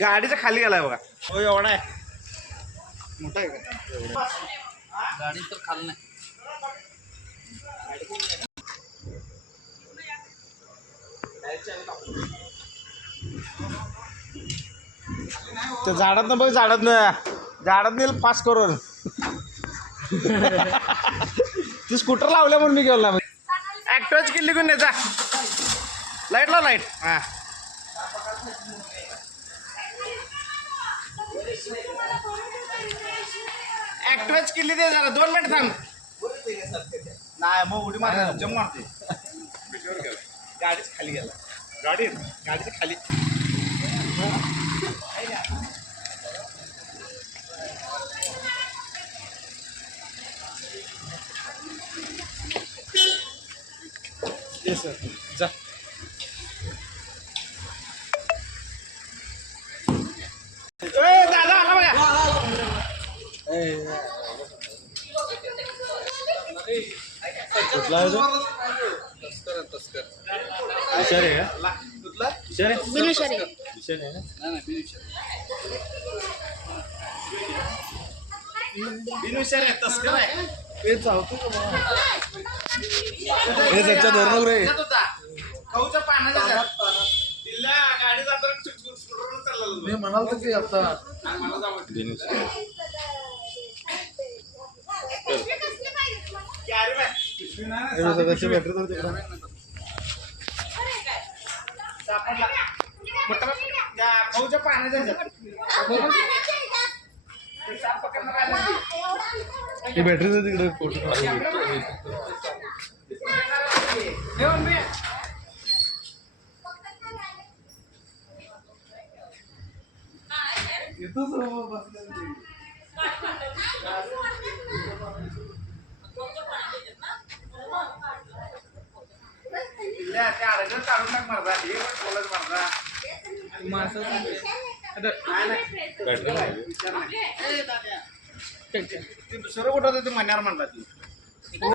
गाडीच्या खाली गेलाय बघा. हो एवढा आहे. मोठा आहे का? गाडी तर खाल नाही. ते झाडात ना बघ झाडात ना. झाडात नेल पास करून. तू स्कूटर लावल्या म्हणून मी गेलो ना ऍक्टोच किल्ली कोण जा. लाइट लाव लाइट हा. ऍक्टोच किल्ली दे जरा दोन मिनिट थांब. नाही मग उडी मार जम मारते. गाडीच खाली गेला. गाडी गाडीच्या खाली. येस सर जा. ए, दादा आला बघा. कुठला आहे तो? तस्कर तस्कर विचार आहे का? कुठला विचार आहे बिनविषारी विचार आहे ना? नाही नाही बिनविषारी. बिनविचार आहे तस्कर आहे ते चावतो का बा? हे त्याच्या धरून रे. खाऊच्या पानाच्या. तिला गाडी जाताना चाललेलो मी. म्हणाल तर की आता त्या खाऊच्या पानाच्या ही बॅटरी तर तिकडे फोटो हे काढून टाक मारदा. हे पण ചെറുകൂട്ടത്തിൽ മന്നാർ മണ്ഡലത്തിൽ